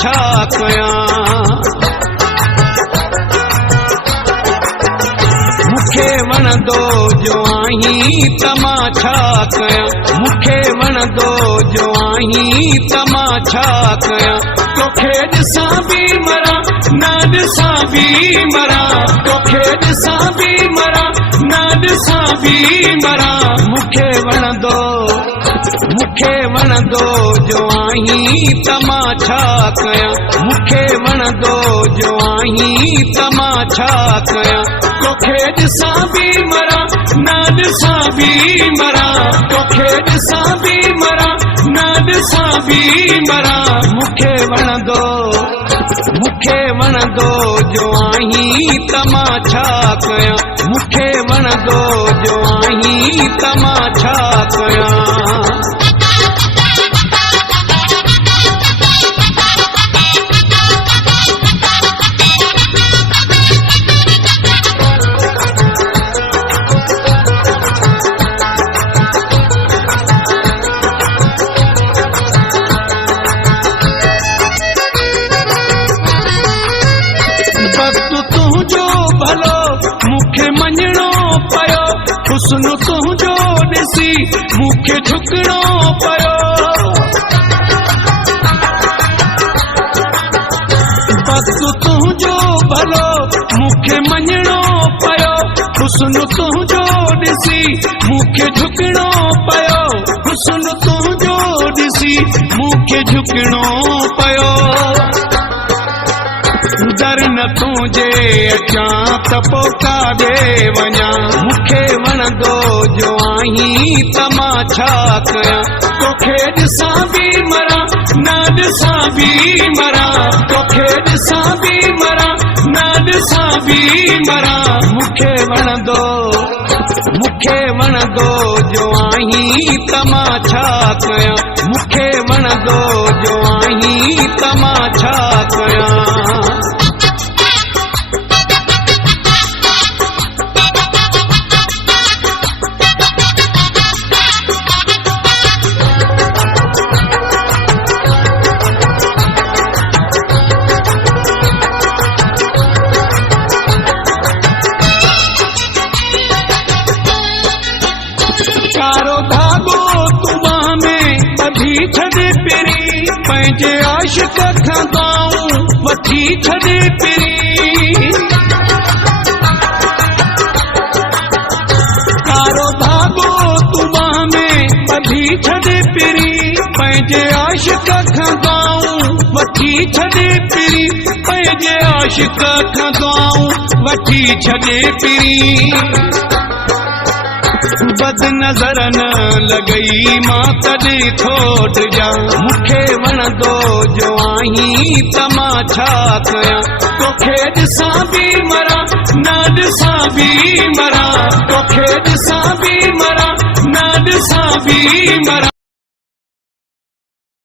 छा कयां। मूंखे वणंदो जो आहीं त मां छा कयां। मूंखे वणंदो जो आहीं त मां छा कयां। तोखे ॾिसां बि मरां न ॾिसां बि मरां। तोखे ॾिसां बि मरां न ॾिसां बि मरां। मूंखे वणंदो जो आहीं त मां छा कयां। मूंखे वणंदो जो आहीं त मां छा कयां। तोखे ॾिसां बि मरां न ॾिसां बि मरां। तोखे ॾिसां बि मरां न ॾिसां बि मरां। मूंखे वणंदो जो आहीं त मां छा कयां। मूंखे वणंदो जो आहीं त मां छा कयां। वक्त तुझो भलो मूंखे मञणो पियो। हुस्न तुझो ॾिसी मूंखे झुकणो पियो। वक्त तुझो भलो मूंखे मञणो पियो। हुस्न तुझो ॾिसी मूंखे झुकणो पियो। हुस्न तुझो ॾिसी मूंखे झुकणो पियो। दर न तुझे अचां त पोइ काॾे वञां। मूंखे वणंदो जो आहीं त मां छा कयां। तोखे ॾिसां बि मरां न ॾिसां बि मरां। तोखे ॾिसां बि मरां न ॾिसां बि मरां। मूंखे वणंदो जो आहीं त मां छा कयां। मूंखे वणंदो जो आहीं त मां छा कयां। कारो धागो तुमा में ॿधी छॾे पिरी। पंहिंजे आशिक़ खां गाऊं वठी छॾे पिरी। कारो धागो तुमा में ॿधी छॾे पिरी। पंहिंजे आशिक़ खां गाऊं वठी छॾे पिरी। पंहिंजे आशिक़ खां गाऊं वठी छॾे पिरी। बद नज़र न लॻई मां तॾहिं थोट जा। मूंखे वणंदो जो आहीं त मां छा कयां। तोखे ॾिसां बि मरां न ॾिसां बि मरां। तोखे ॾिसां बि मरां न ॾिसां बि मरां।